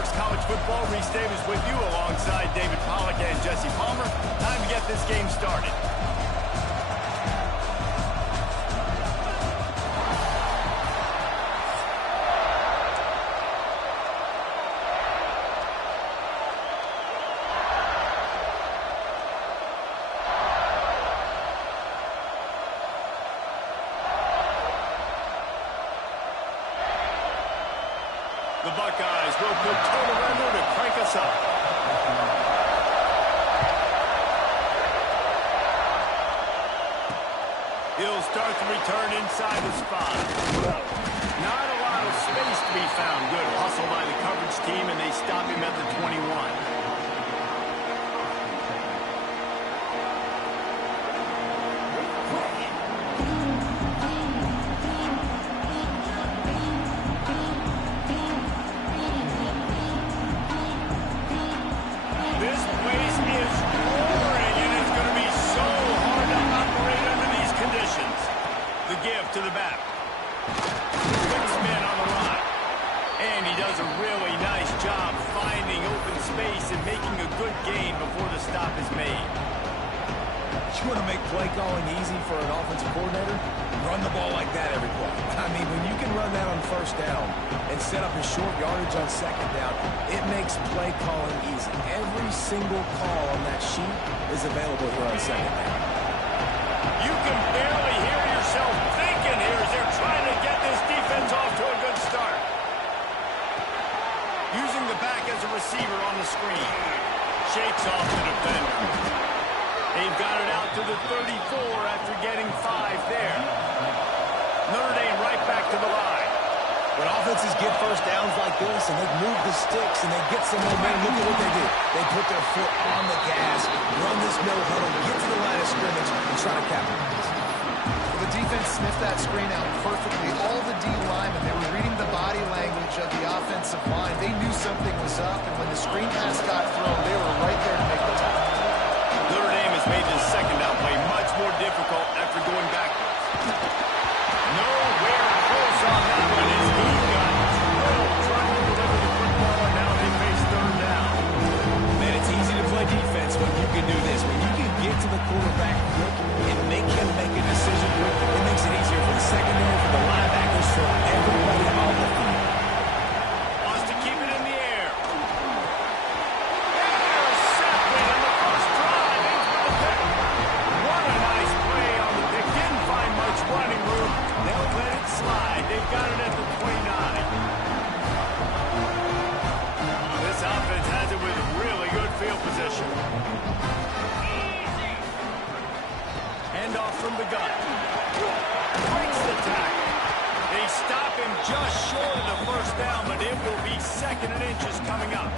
Sports College Football. Reese Davis with you alongside David Pollack and Jesse Palmer. Time to get this game started. The Buckeyes will put total render to crank us up. He'll start the return inside the spot. Not a lot of space to be found. Good hustle by the coverage team, and they stop him at the 21. To the back. Quick spin on the run. And he does a really nice job finding open space and making a good gain before the stop is made. You want to make play calling easy for an offensive coordinator? Run the ball like that every play. I mean, when you can run that on first down and set up a short yardage on second down, it makes play calling easy. Every single call on that sheet is available here on second down. You can barely hear yourself thinking here as they're trying to get this defense off to a good start. Using the back as a receiver on the screen. Shakes off the defender. They've got it out to the 34 after getting 5 there. Notre Dame right back to the line. When offenses get first downs like this and they move the sticks and they get some momentum, look at what they do. They put their foot on the gas, run this no-huddle, get to the line of scrimmage, and try to capitalize. Well, the defense sniffed that screen out perfectly. All the D linemen, they were reading the body language of the offensive line. They knew something was up, and when the screen pass got thrown, they were right there to make the tackle. Notre Dame has made this second down play much more difficult after going backwards. Nowhere close on that one as he got drilled trying to deliver the football, and now they face third down. Man, it's easy to play defense when you can do this. When you can get to the quarterback quick and make him make a decision quick, it makes it easier for the secondary, for the linebackers, for everybody on the field. Wants to keep it in the air. Intercepted in the first drive into the pick. What a nice play on the pick. Didn't find much running room. They'll let it slide. They've got it at the 29. This offense has it with really good field position. Handoff from the gun. Breaks the tackle. They stop him just short of the first down, but it will be 2nd and inches coming up.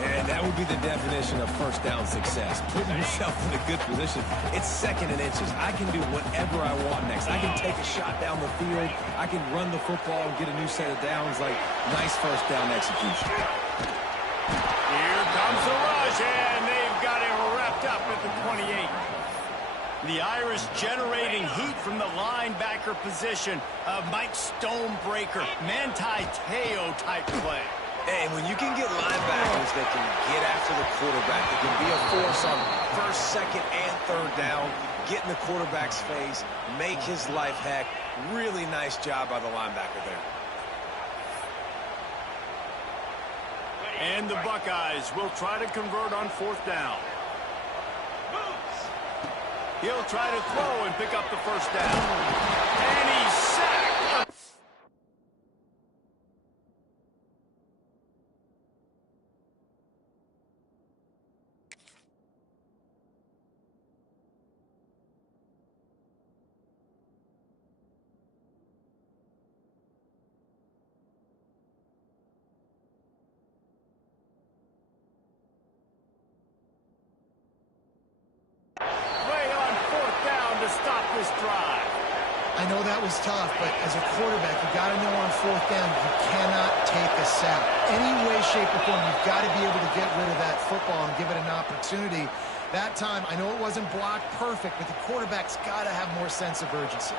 And that would be the definition of first down success. Putting yourself in a good position. It's 2nd and inches. I can do whatever I want next. I can take a shot down the field. I can run the football and get a new set of downs. Like, nice first down execution. Here comes the rush, and they've got it wrapped up at the 28. The Irish generating heat from the linebacker position. Mike Stonebreaker, Manti Te'o type play. And when you can get linebackers that can get after the quarterback, that can be a force on first, second, and third down, get in the quarterback's face, make his life heck. Really nice job by the linebacker there. And the Buckeyes will try to convert on 4th down. He'll try to throw and pick up the first down. And he's sacked. This drive. I know that was tough, but as a quarterback, you got to know on 4th down, you cannot take a sack. Any way, shape, or form, you've got to be able to get rid of that football and give it an opportunity. That time, I know it wasn't blocked perfect, but the quarterback's got to have more sense of urgency.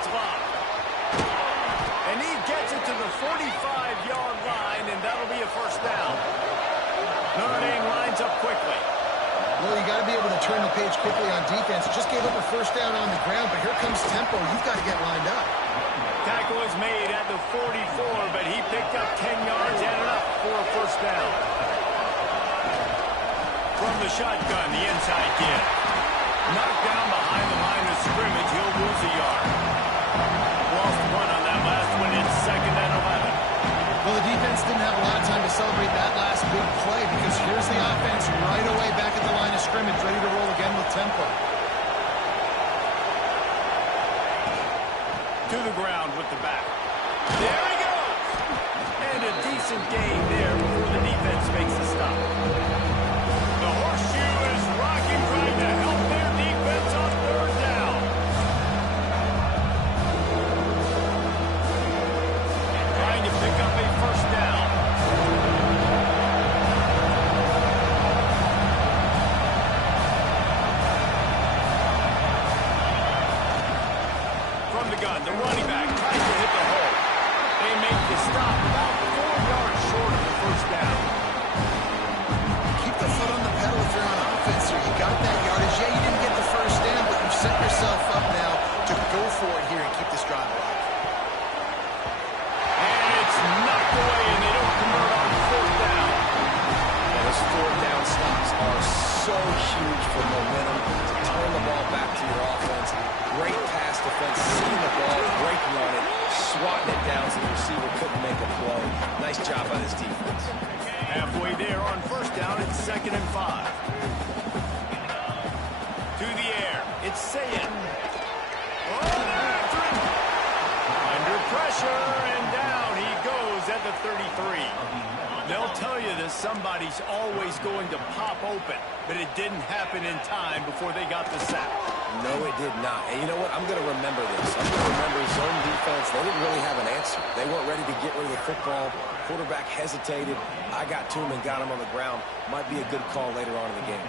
it's locked. And he gets it to the 45-yard line, and that'll be a first down. Notre Dame lines up quickly. Well, you got to be able to turn the page quickly on defense. Just gave up a first down on the ground, but here comes tempo. You've got to get lined up. Tackle is made at the 44, but he picked up 10 yards and enough for a first down. From the shotgun, the inside kid. Knocked down behind the line of scrimmage. He'll lose a yard. Lost one on that last one. It's 2nd and 11. Well, the defense didn't have a lot of time to celebrate that last big play because here's the offense right away back at the line of scrimmage, ready to roll again with tempo. To the ground with the back. There he goes! And a decent gain there before the defense makes a stop. The horseshoe is rocking, trying to help their defense on 3rd down. Trying to pick up a first down. From the gun, the running back tries to hit the hole. They make the stop about 4 yards short of the first down. Keep the foot on the pedal if you're on offense here. You got that yardage. Yeah, you didn't get the first down, but you've set yourself up now to go for it here and keep this drive alive. And it's knocked away, and they don't convert on 4th down. And those 4th down stops are so huge for momentum to turn the ball back to your offense. Great pass defense, seeing the ball, breaking on it, swatting it down so the receiver couldn't make a play. Nice job by this defense. Halfway there on first down, it's 2nd and 5. To the air, it's Saying. Under pressure, and down he goes at the 33. They'll tell you that somebody's always going to pop open, but it didn't happen in time before they got the sack. No, it did not. And you know what? I'm going to remember this. I'm going to remember zone defense. They didn't really have an answer. They weren't ready to get rid of the football. Quarterback hesitated. I got to him and got him on the ground. Might be a good call later on in the game.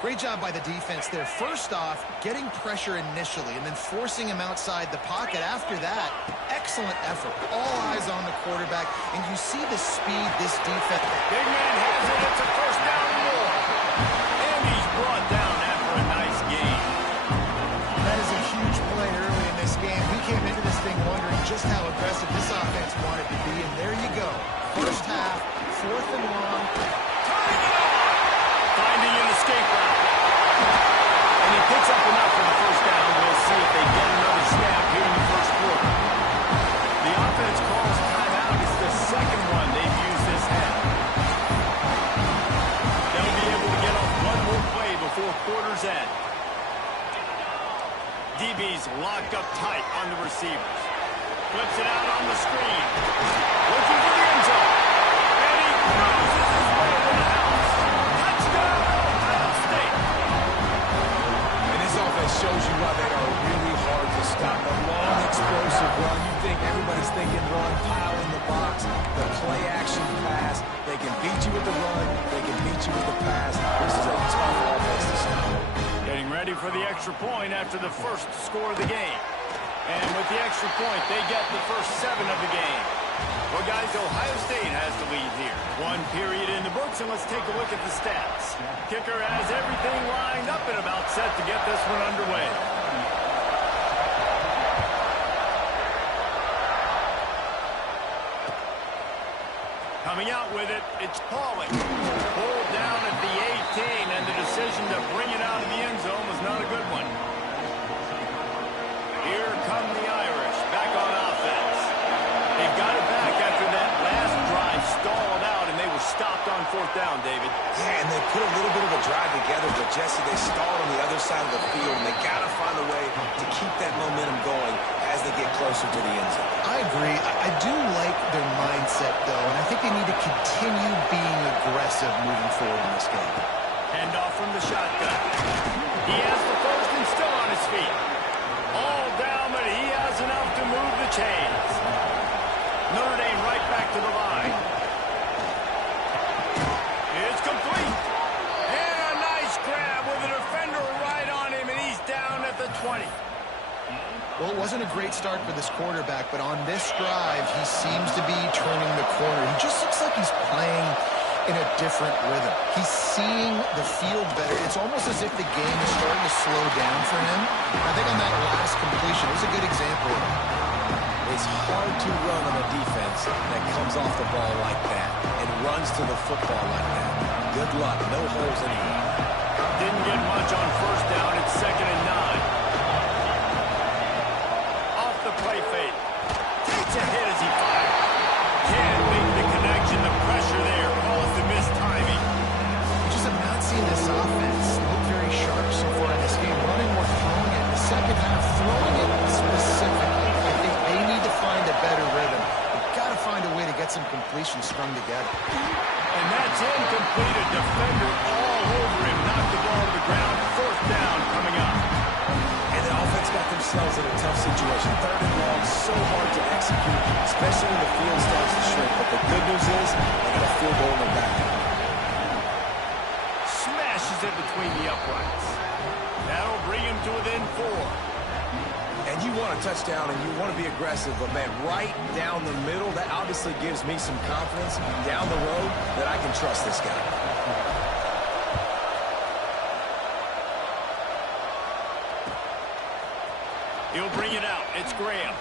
Great job by the defense there. First off, getting pressure initially and then forcing him outside the pocket. After that, excellent effort. All eyes on the quarterback, and you see the speed this defense. Big man has it. It's a first down and more. And he's brought down after a nice gain. That is a huge play early in this game. We came into this thing wondering just how aggressive this offense wanted to be, and there you go. First half, 4th and long. Turning it on! Finding an escape route. And he picks up enough for the first down. We'll see if they get another snap here in the first quarter. The offense calls timeout. It's the 2nd one they've used this half. They'll be able to get off one more play before quarter's end. DB's locked up tight on the receivers. Flips it out on the screen. Looking for the end zone. And he cruises his way to the house. Touchdown, Ohio State. And this offense shows you why they are really hard to stop. A long, explosive run. You think everybody's thinking run, pile in the box. The play-action pass. They can beat you with the run. They can beat you with the pass. This is a tough offense to stop. Getting ready for the extra point after the first score of the game. And with the extra point, they get the first 7 of the game. Well, guys, Ohio State has the lead here. 1 period in the books, and let's take a look at the stats. Kicker has everything lined up and about set to get this one underway. Coming out with it, it's Pauling. Pulled down at the 18, and the decision to bring it out of the end zone was not a good one. Here come the Irish, back on offense. They've got it back after that last drive stalled out, and they were stopped on 4th down, David. Yeah, and they put a little bit of a drive together, but Jesse, they stalled on the other side of the field, and they got to find a way to keep that momentum going as they get closer to the end zone. I agree. I do like their mindset, though, and I think they need to continue being aggressive moving forward in this game. Hand off from the shotgun. He has the first and still on his feet. All down, but he has enough to move the chains. Notre Dame right back to the line. It's complete. And a nice grab with a defender right on him, and he's down at the 20. Well, it wasn't a great start for this quarterback, but on this drive, he seems to be turning the corner. He just looks like he's playing in a different rhythm. He's seeing the field better. It's almost as if the game is starting to slow down for him. I think on that last completion, it was a good example of it. It's hard to run on a defense that comes off the ball like that and runs to the football like that. Good luck. No holes anywhere. Didn't get much on first down. It's 2nd and 9. Off the play fake. Takes a hit as he fires. Can't make the connection. The pressure there caused the missed timing. We just have not seen this offense look very sharp so far in this game. Running or throwing it in the second half. Throwing it specifically. I think they need to find a better rhythm. They've got to find a way to get some completions strung together. And that's incomplete. A defender all over him. Knocked the ball to the ground. 4th down coming up. And the offense got themselves in a tough situation. 3rd and long, so hard to execute, especially when the field starts to shrink. But the good news is they got a field goal in the back. Smashes it between the uprights. That'll bring him to within 4. And you want a touchdown and you want to be aggressive, but man, right down the middle, that obviously gives me some confidence down the road that I can trust this guy. He'll bring it out. It's Graham.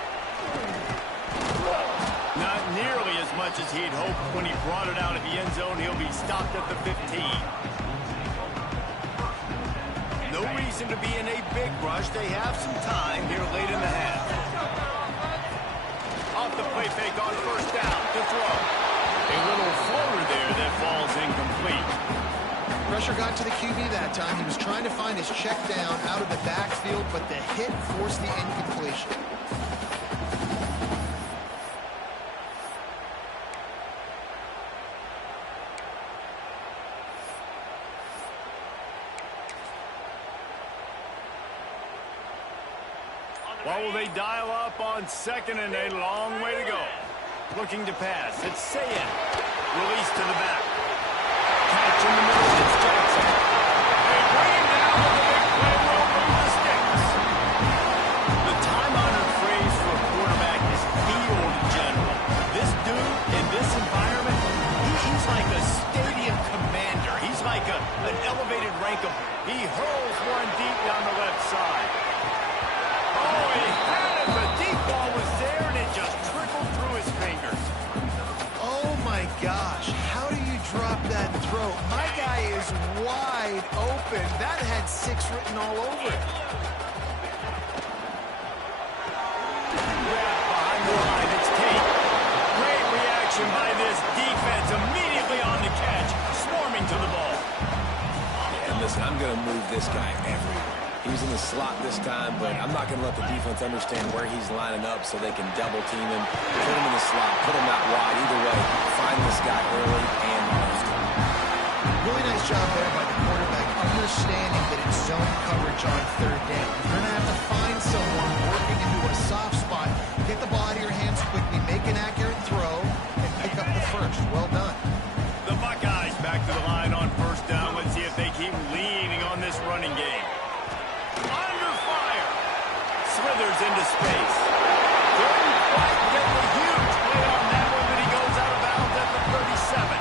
Not nearly as much as he'd hoped when he brought it out of the end zone. He'll be stopped at the 15. No reason to be in a big rush. They have some time here late in the half. Off the play fake on first down to throw. A little floater there that falls incomplete. Pressure got to the QB that time. He was trying to find his check down out of the backfield, but the hit forced the incompletion. What will they dial up on 2nd and a long way to go? Looking to pass. It's Ncaa. Release to the back. Catch in the middle. It's Jackson. They bring him down with the big play. Will move the sticks. The time-honored phrase for a quarterback is field general. This dude, in this environment, he's like a stadium commander. He's like an elevated rank of... He hurls one deep down the left side. Oh, he had it. The deep ball was there, and it just trickled through his fingers. Oh, my gosh. How do you drop that throw? My guy is wide open. That had 6 written all over it. Behind the line, it's Tate. Great reaction by this defense. Immediately on the catch, swarming to the ball. And listen, I'm going to move this guy everywhere. He's in the slot this time, but I'm not going to let the defense understand where he's lining up so they can double team him, put him in the slot, put him out wide. Either way, find this guy early and often. Really nice job there by the quarterback, understanding that it's zone coverage on 3rd down. You're going to have to find someone working into a soft spot, get the ball out of your hands quickly, make an accurate throw, and pick up the first. Well done. The Buckeyes back to the line on first down. Let's see if they keep leaning on this running game. Under fire. Slithers into space. Couldn't quite get the huge play on that one, but he goes out of bounds at the 37.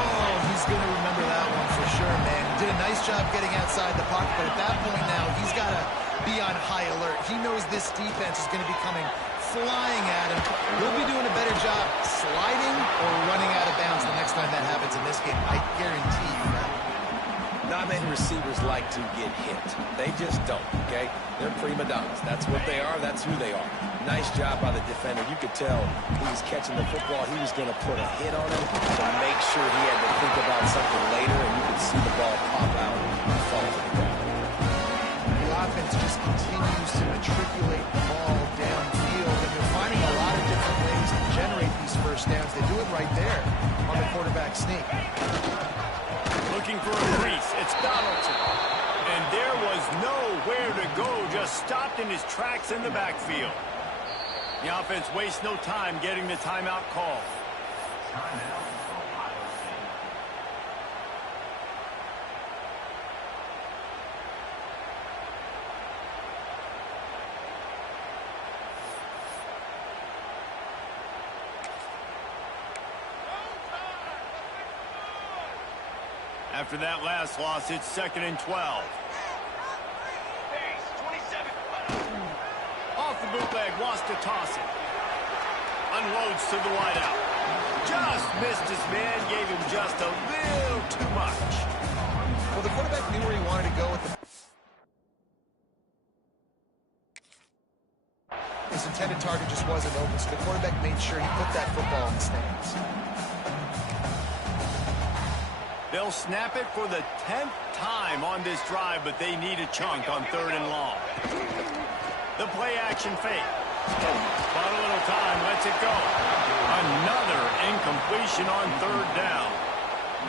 Oh, he's going to remember that one for sure, man. He did a nice job getting outside the pocket, but at that point now, he's got to be on high alert. He knows this defense is going to be coming flying at him. He'll be doing a better job sliding or running out of bounds the next time that happens in this game. I guarantee you that. Not many receivers like to get hit. They just don't, okay? They're prima donnas. That's what they are. That's who they are. Nice job by the defender. You could tell he was catching the football. He was going to put a hit on him to make sure he had to think about something later, and you could see the ball pop out and fall to the ground. The offense just continues to matriculate the ball downfield, and you're finding a lot of different ways to generate these first downs. They do it right there on the quarterback sneak. Looking for a crease. It's Donaldson. And there was nowhere to go. Just stopped in his tracks in the backfield. The offense wastes no time getting the timeout call. After that last loss, it's 2nd and 12. Off the bootleg, wants to toss it. Unloads to the wideout. Just missed his man, gave him just a little too much. Well, the quarterback knew where he wanted to go with the... His intended target just wasn't open, so the quarterback made sure he put that football in the stands. They'll snap it for the 10th time on this drive, but they need a chunk on 3rd and long. The play action fake. Bought a little time, lets it go. Another incompletion on 3rd down.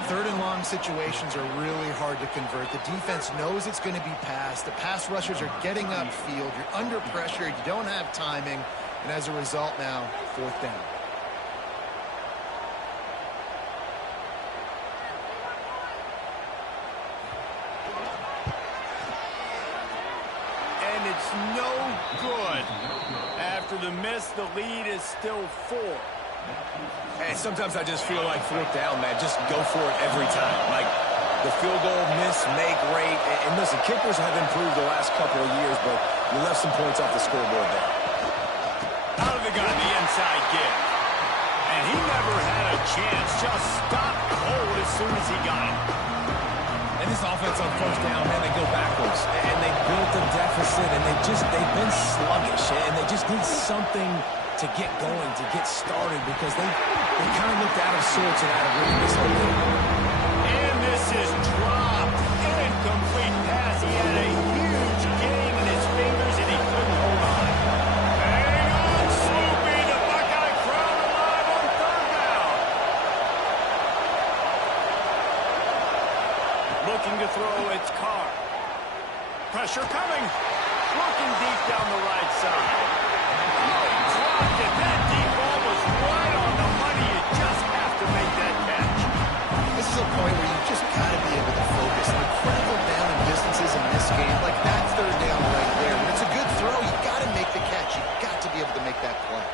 3rd and long situations are really hard to convert. The defense knows it's going to be passed. The pass rushers are getting upfield. You're under pressure. You don't have timing. And as a result now, 4th down. And it's no good. After the miss, the lead is still 4. And sometimes I just feel like 4th down, man, just go for it every time. Like the field goal miss, make rate. And listen, kickers have improved the last couple of years, but you left some points off the scoreboard there. Out of the gun, the inside give. And he never had a chance. Just stopped cold as soon as he got it. And this offense on 1st down, man, they go backwards. And they built a deficit, and they've been sluggish. And they just need something to get going, to get started, because they kind of looked out of sorts and out of rhythm this whole game. And this is dropped. Incomplete pass. He had a huge game in his fingers, and he couldn't hold on. Hang on, Sloopy. The Buckeye crowd alive on 3rd down. Looking to throw, it's Carr. Pressure coming. Looking deep down the right side. That deep ball was right on the money. You just have to make that catch. This is a point where you just got to be able to focus. The critical down and distances in this game, like that 3rd down right there. When it's a good throw, you got to make the catch. You got to be able to make that play.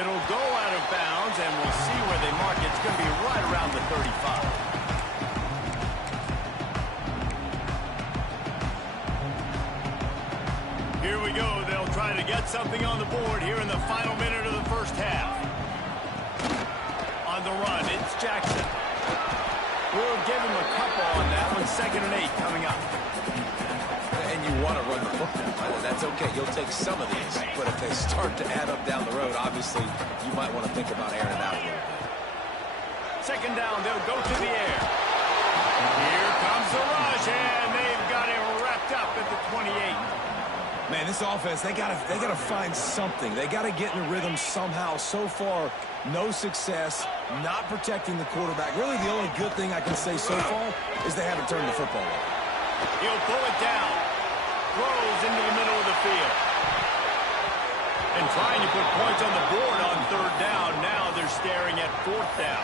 It'll go out of bounds, and we'll see where they mark it. It's going to be right around the 35. Here we go. They'll try to get something on the board here in the final minute of the 1st half. On the run, it's Jackson. We'll give him a couple on that one. 2nd and 8 coming up. And you want to run the football. That's okay. You'll take some of these. But if they start to add up down the road, obviously, you might want to think about airing it out a little bit. 2nd down, they'll go to the air. Here comes the rush, and they've got him wrapped up at the 28. Man, this offense, they gotta find something. They gotta get in a rhythm somehow. So far, no success, not protecting the quarterback. Really, the only good thing I can say so far is they haven't turned the football over. He'll pull it down. Throws into the middle of the field. And trying to put points on the board on 3rd down. Now they're staring at 4th down.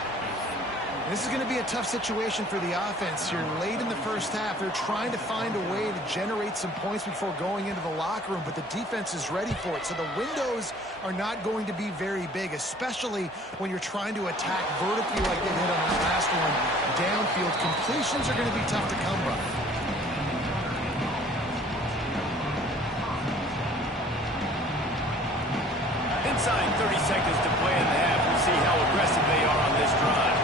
This is going to be a tough situation for the offense here. Late in the 1st half, they're trying to find a way to generate some points before going into the locker room, but the defense is ready for it. So the windows are not going to be very big, especially when you're trying to attack vertically like they did on the last one. Downfield completions are going to be tough to come by. Inside 30 seconds to play in the half. We'll see how aggressive they are on this drive.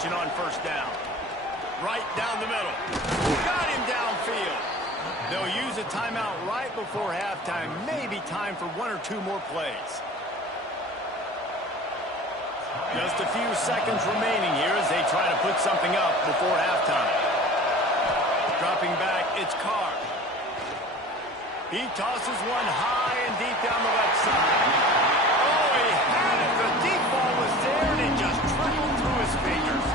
On 1st down. Right down the middle. Got him downfield. They'll use a timeout right before halftime. Maybe time for 1 or 2 more plays. Just a few seconds remaining here as they try to put something up before halftime. Dropping back, it's Carr. He tosses one high and deep down the left side. Oh, he had it. The deep ball was there, and it just trickled through his fingers.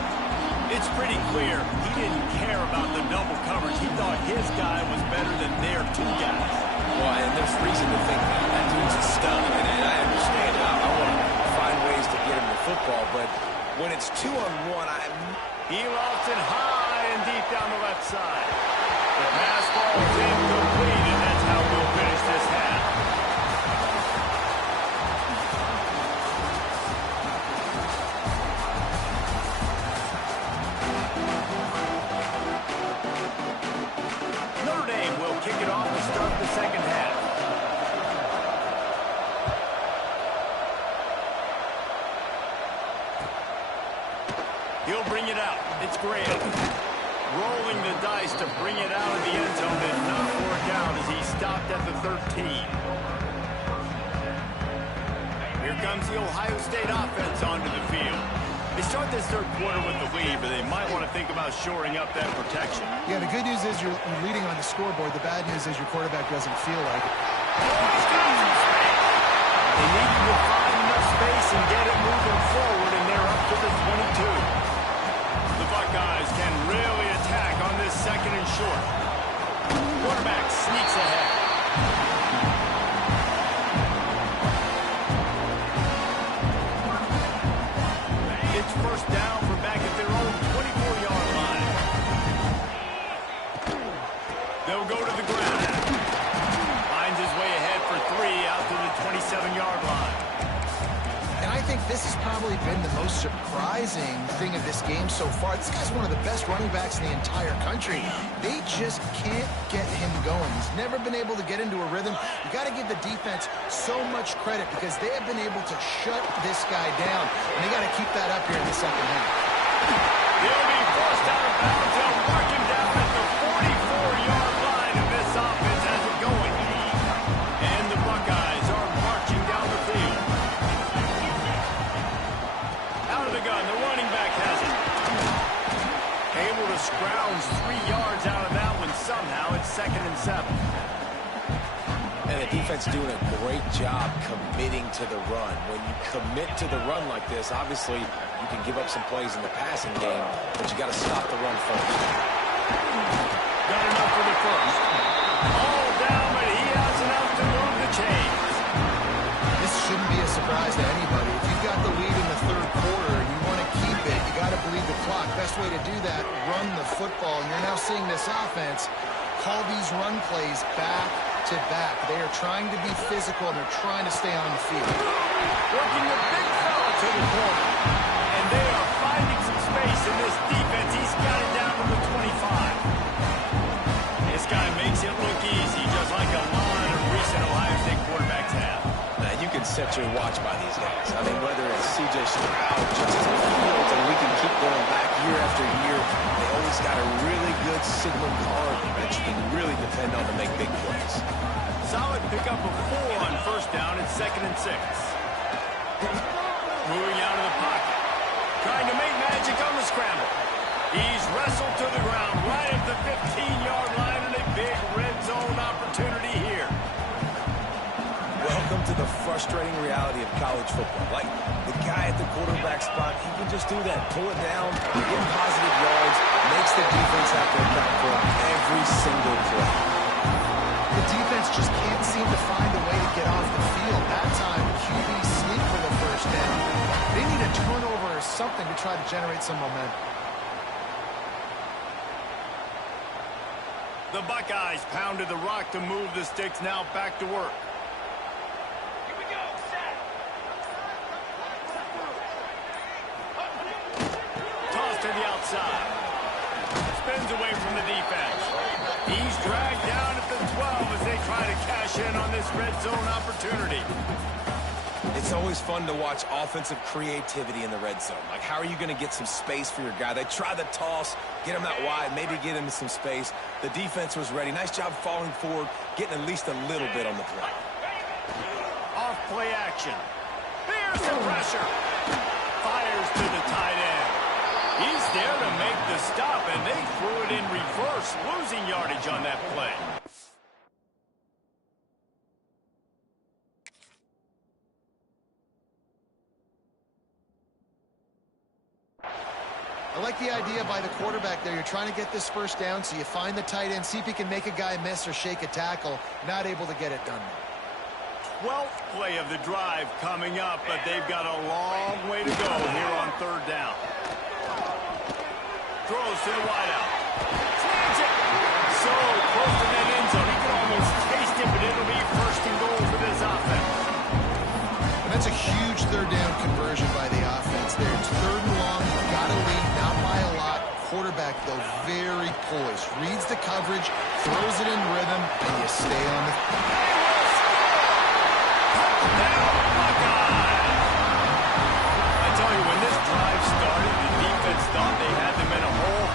It's pretty clear he didn't care about the double coverage. He thought his guy was better than their 2 guys. Well, and there's reason to think that. That dude's a stud, and I understand it. I want to find ways to get him the football, but when it's 2-on-1, he lofts it high and deep down the left side. The pass ball is incomplete, and that's how we'll finish this half. second half. He'll bring it out. It's Graham. Rolling the dice to bring it out of the end zone and not work out as he stopped at the 13. Here comes the Ohio State offense onto the field. They start this third quarter with the lead, but they might want to think about shoring up that protection. Yeah, the good news is you're leading on the scoreboard. The bad news is your quarterback doesn't feel like it. He's got some space. They need to find enough space and get it moving forward, and they're up to the 22. The Buckeyes can really attack on this second and short. Quarterback sneaks ahead. It's first down from back at their own 24-yard line. They'll go to the ground. Finds his way ahead for 3 out to the 27-yard line. And I think this has probably been the most surprising thing of this game so far. This guy's one of the best running backs in the entire country. They just can't get him going. He's never been able to get into a rhythm. You got to give the defense so much credit because they have been able to shut this guy down. And they got to keep that up here in the second half. He'll be forced out of bounds. They'll mark him down at the 44-yard line, and this offense has it going. And the Buckeyes are marching down the field. Out of the gun, the running back has it. Able to scrounge 3 yards out of that one somehow. It's 2nd and 7. And the defense doing a great job committing to the run. When you commit to the run like this, obviously you can give up some plays in the passing game, but you got to stop the run first. Got enough for the first. All down, but he has enough to move the chains. This shouldn't be a surprise to anybody. If you've got the lead in the third quarter and you want to keep it, you got to bleed the clock. Best way to do that, run the football. And you're now seeing this offense call these run plays back to back. They are trying to be physical and they're trying to stay on the field. Working the big fella to the corner. And they are finding some space in this defense. He's got it down to the 25. This guy makes it look easy, just like a lot of recent Ohio State quarterbacks have. Now, you can set your watch by these guys. I mean, whether it's C.J. Stroud, Justin Fields, and we can keep going back year after year, they always got a really good signal card that you can really depend on to make big plays. Solid pickup of 4 on first down. It's 2nd and 6. Moving out of the pocket. Trying to make magic on the scramble. He's wrestled to the ground right at the 15-yard line, and a big red zone opportunity here. Welcome to the frustrating reality of college football. Like, the guy at the quarterback spot, he can just do that. Pull it down, get positive yards, makes the defense have to account for him every single play. The defense just can't seem to find a way to get off the field. That time, QB sneak for the first down. They need a turnover or something to try to generate some momentum. The Buckeyes pounded the rock to move the sticks. Now back to work. Toss to the outside. Spins away from the defense. He's dragged down at the 12 as they try to cash in on this red zone opportunity. It's always fun to watch offensive creativity in the red zone. Like, how are you going to get some space for your guy? They try the toss, get him out wide, maybe get him some space. The defense was ready. Nice job falling forward, getting at least a little bit on the play. Off play action. There's the pressure. Fires to the tight end. He's there to make the stop, and they threw it in reverse, losing yardage on that play. I like the idea by the quarterback there. You're trying to get this first down, so you find the tight end, see if he can make a guy miss or shake a tackle. Not able to get it done. 12th play of the drive coming up, but they've got a long way to go here on third down. Throws to the wideout. Snags it. So close to that end zone. He can almost taste it, but it'll be first and goal for this offense. And that's a huge third down conversion by the offense there. It's third and long. Got to lead, not by a lot. Quarterback, though, very poised. Reads the coverage, throws it in rhythm, and you Just stay on the... I tell you, when this drive started, the defense thought they had them in a hole.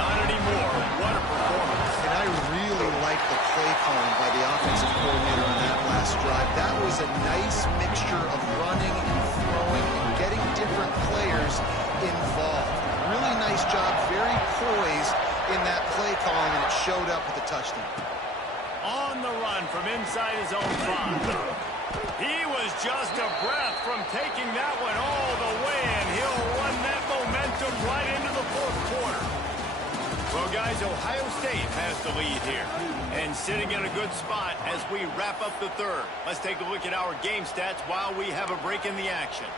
Not anymore. What a performance. And I really like the play calling by the offensive coordinator on that last drive. That was a nice mixture of running and throwing and getting different players involved. Really nice job, very poised in that play calling, and it showed up with the touchdown. On the run from inside his own 5. He was just a breath from taking that one all the way, and he'll run that momentum right into the fourth quarter. Well, guys, Ohio State has the lead here and sitting in a good spot as we wrap up the third. Let's take a look at our game stats while we have a break in the action.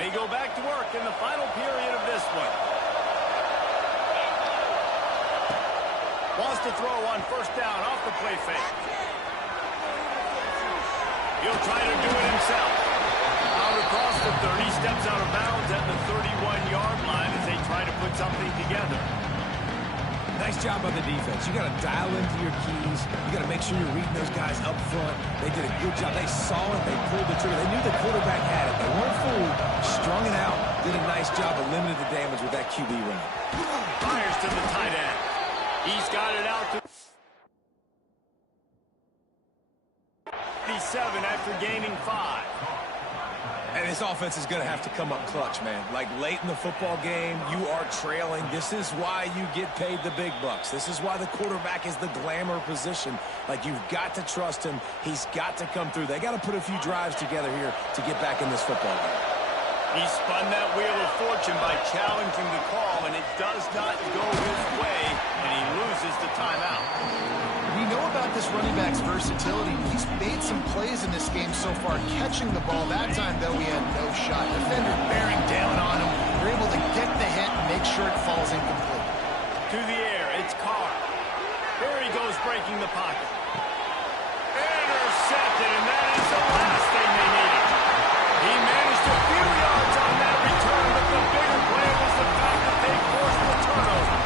They go back to work in the final period of this one. Wants to throw on first down off the play fake. He'll try to do it himself. Out across the 30, steps out of bounds at the 31-yard line as they try to put something together. Nice job by the defense. You got to dial into your keys. You got to make sure you're reading those guys up front. They did a good job. They saw it. They pulled the trigger. They knew the quarterback had it. They weren't fooled. Strung it out. Did a nice job of limiting the damage with that QB run. Fires to the tight end. He's got it out to 57 after gaining 5. And this offense is going to have to come up clutch, man. Like late in the football game, you are trailing. This is why you get paid the big bucks. This is why the quarterback is the glamour position. Like, you've got to trust him. He's got to come through. They got to put a few drives together here to get back in this football game. He spun that wheel of fortune by challenging the call, and it does not go his way, and he loses the timeout. We know about this running back's versatility. He's made some plays in this game so far, catching the ball. That time, though, he had no shot. Defender bearing down on him. They're able to get the hit and make sure it falls incomplete. To the air, it's Carr. There he goes, breaking the pocket. Intercepted, and that is the last thing they needed. He managed a few yards on that return, but the bigger play was the fact that they forced the turnover.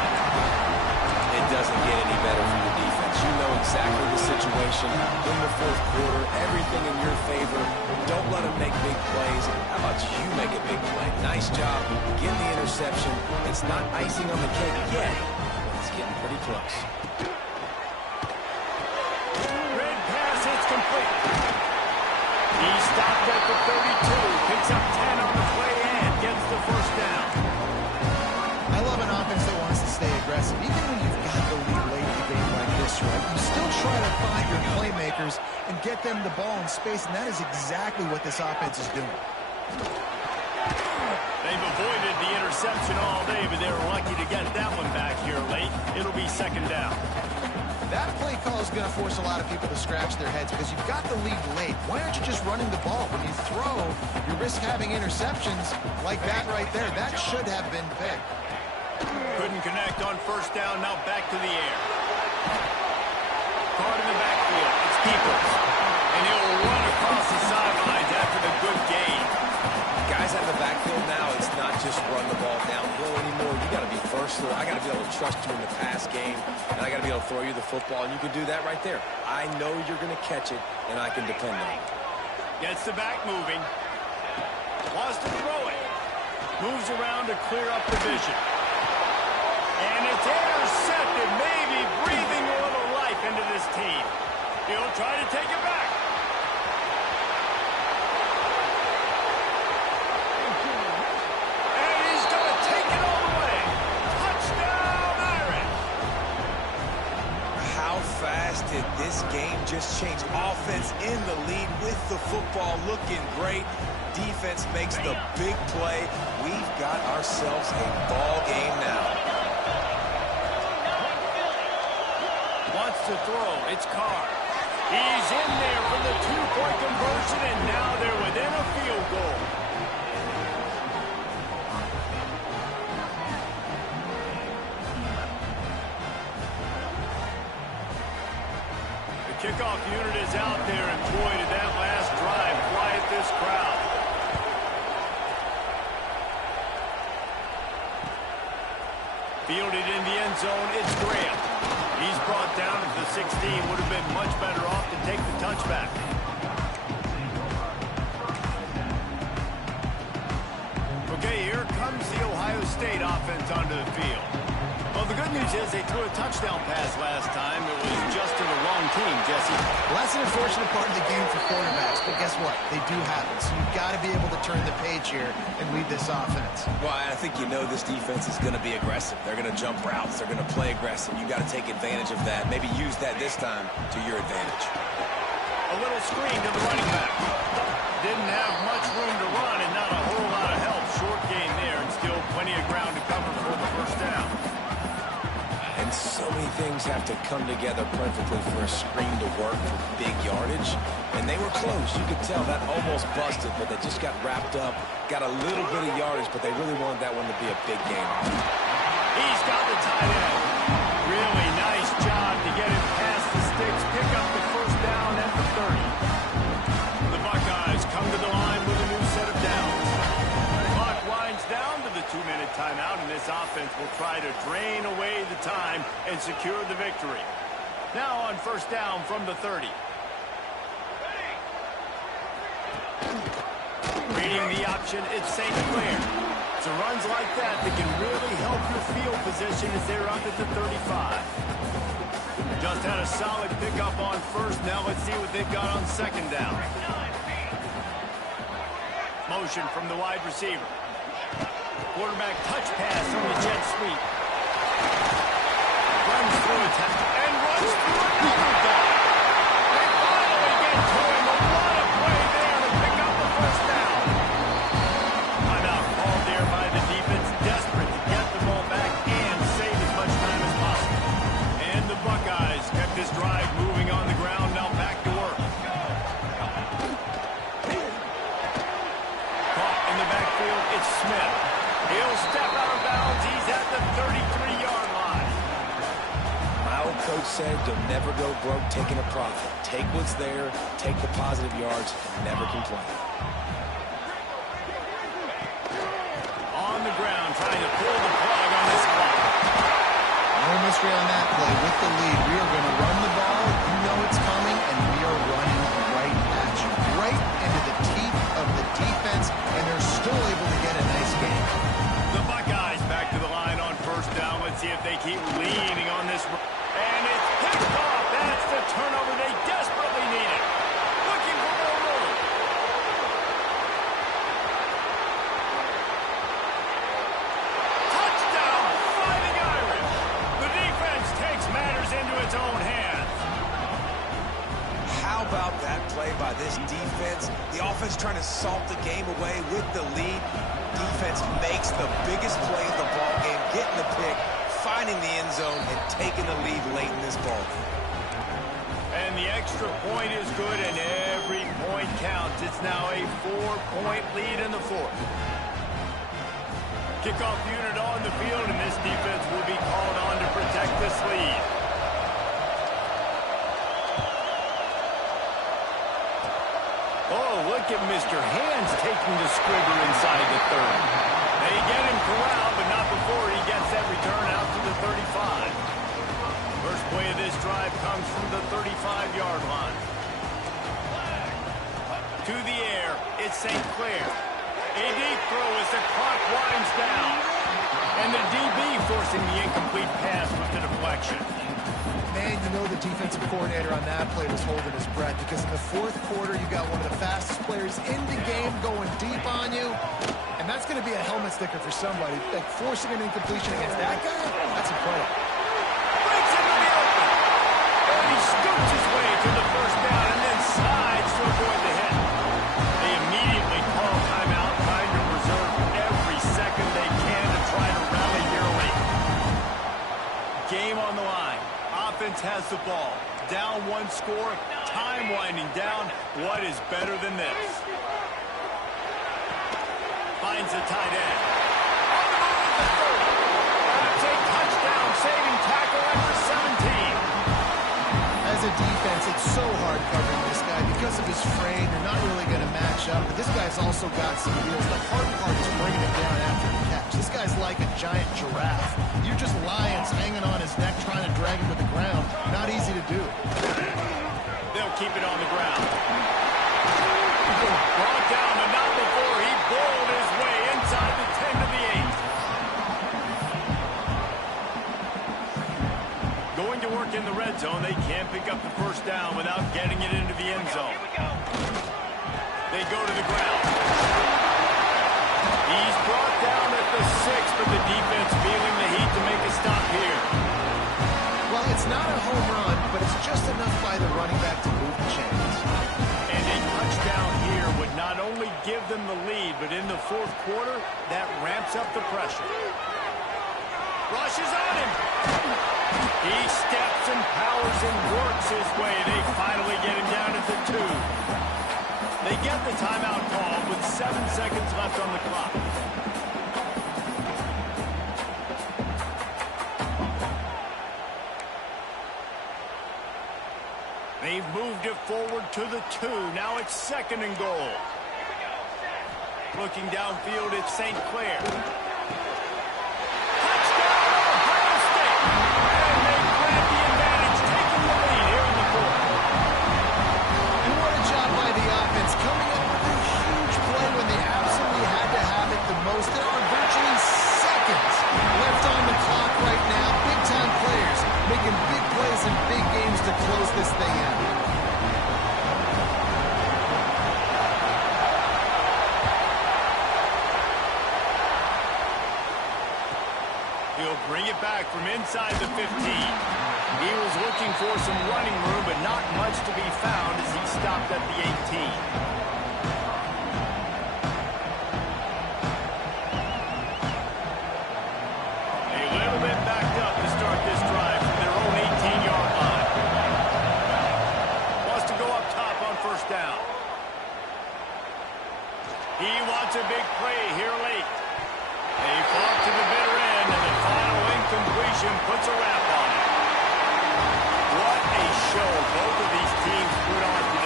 It doesn't get any better from the defense. You know exactly the situation in the fourth quarter. Everything in your favor. Don't let them make big plays. How about you make a big play? Nice job getting the interception. It's not icing on the cake yet, but it's getting pretty close. Red pass, it's complete. He stopped at the 32, picks up 10 on the play and gets the first down. I love an offense that wants to stay aggressive. Even when you've got the lead late in the game like this, right, you still try to find your playmakers and get them the ball in space, and that is exactly what this offense is doing. They've avoided the interception all day, but they were lucky to get that one back here late. It'll be second down. That play call is going to force a lot of people to scratch their heads because you've got the lead late. Why aren't you just running the ball? When you throw, you risk having interceptions like that right there. That should have been picked. Couldn't connect on first down, now back to the air. Card in the backfield, it's Peoples. And he'll run across the sidelines after the good gain. Guys out of the backfield now, it's not just run the ball downhill anymore. You got to be versatile. I got to be able to trust you in the pass game, and I got to be able to throw you the football, and you can do that right there. I know you're going to catch it, and I can depend on it. Gets the back moving. Wants to throw it. Moves around to clear up the vision. And it's intercepted, maybe breathing a little life into this team. He'll try to take it back. And he's going to take it all the way. Touchdown, Irish. How fast did this game just change? Offense in the lead with the football looking great. Defense makes the big play. We've got ourselves a ball game now. Wants to throw. It's Carr. He's in there for the two-point conversion, and now they're within a field goal. The kickoff unit is out there, and boy, did that last drive quiet this crowd. Fielded in the end zone, it's Graham. He's brought touchback. Okay, here comes the Ohio State offense onto the field. Well, the good news is they threw a touchdown pass last time. It was just to the wrong team, Jesse. Well, that's an unfortunate part of the game for quarterbacks, but guess what? They do happen. So you've got to be able to turn the page here and lead this offense. Well, I think you know this defense is going to be aggressive. They're going to jump routes. They're going to play aggressive. You got to take advantage of that. Maybe use that this time to your advantage. A little screen to the running back. Didn't have much room to run and not a whole lot of help. Short gain there and still plenty of ground to cover for the first down. And so many things have to come together perfectly for a screen to work for big yardage. And they were close. You could tell that almost busted, but they just got wrapped up, got a little bit of yardage, but they really wanted that one to be a big game. He's got the tight end. Really nice job to get it past the sticks, pick up the first down at the 30. The Buckeyes come to the line with a new set of downs. Clock winds down to the 2-minute timeout, and this offense will try to drain away the time and secure the victory. Now on first down from the 30. Reading the option, it's St. Clair. So runs like that can really help your field position as they're up at the 35. Just had a solid pickup on first. Now let's see what they've got on second down. Motion from the wide receiver. Quarterback touch pass on the jet sweep. Runs through a tackle and runs through another guy. They finally get to him. A lot of play there to pick up the first down. Timeout called there by the defense, desperate to get the ball back and save as much time as possible. And the Buckeyes kept this drive moving on the ground. Now back to work. Caught in the backfield, it's Smith. He'll step out of bounds. He's at the 33-yard line. My old coach said you'll never go broke taking a profit. Take what's there, take the positive yards, and never complain. On the ground, trying to pull the plug on this clock. No mystery on that play. With the lead, we are going to run the ball. You know it's coming, and we are running right at you. Right into the teeth of the defense, and they're still able to get a nice gain. The Buckeyes back to the line on first down. Let's see if they keep leaning on this. And it's picked off. That's the turnover they desperately needed. Looking for more room. Touchdown, Fighting Irish. The defense takes matters into its own hands. How about that play by this defense? The offense trying to salt the game away with the lead. Defense makes the biggest play of the ball game, getting the pick, finding the end zone, and taking the lead late in this ball game. And the extra point is good, and every point counts. It's now a 4-point lead in the fourth. Kickoff unit on the field, and this defense will be called on to protect this lead. Oh, look at Mr. Hands taking the scribber inside the 30. They get him corralled, but not before he gets that return out to the 35. First play of this drive comes from the 35-yard line. To the air, it's St. Clair. A deep throw as the clock winds down. And the DB forcing the incomplete pass with the deflection. Man, you know the defensive coordinator on that play was holding his breath because in the fourth quarter, you got one of the fastest players in the game going deep on you. And that's going to be a helmet sticker for somebody. Like forcing an incompletion against that guy, that's incredible. Breaks into the open. And he scoots his way to the first down and then slides to avoid the hit. They immediately call timeout, trying to reserve every second they can to try to rally here late. Game on the line. Offense has the ball. Down one score. Time winding down. What is better than this? Finds the tight end. On the move at the 30. That's a touchdown saving tackle after 17. As a defense, it's so hard covering this guy because of his frame. You're not really going to match up. But this guy's also got some wheels. The hard part is bringing it down after the catch. This guy's like a giant giraffe. You're just lions hanging on his neck trying to drag him to the ground. Not easy to do. They'll keep it on the ground. Brought down, but not before he bowled his way inside the 10 to the 8. Going to work in the red zone, they can't pick up the first down without getting it into the end zone. They go to the ground. He's brought down at the 6, but the defense feeling the heat to make a stop here. Well, it's not a home run, but it's just enough by the running back to move the chains. And a touchdown here would not only give them the lead, but in the fourth quarter, that ramps up the pressure. Rushes on him. He steps and powers and works his way. They finally get him down at the 2. They get the timeout call with 7 seconds left on the clock. They've moved it forward to the 2. Now it's 2nd and goal. Looking downfield, it's St. Clair. Coming up with a huge play when they absolutely had to have it the most. There are virtually seconds left on the clock right now. Big-time players making big plays in big games to close this thing out. He'll bring it back from inside the 15. He was looking for some running room, but not much to be found as he stopped at the 18. Down. He wants a big play here late. They fought to the bitter end, and the final incompletion puts a wrap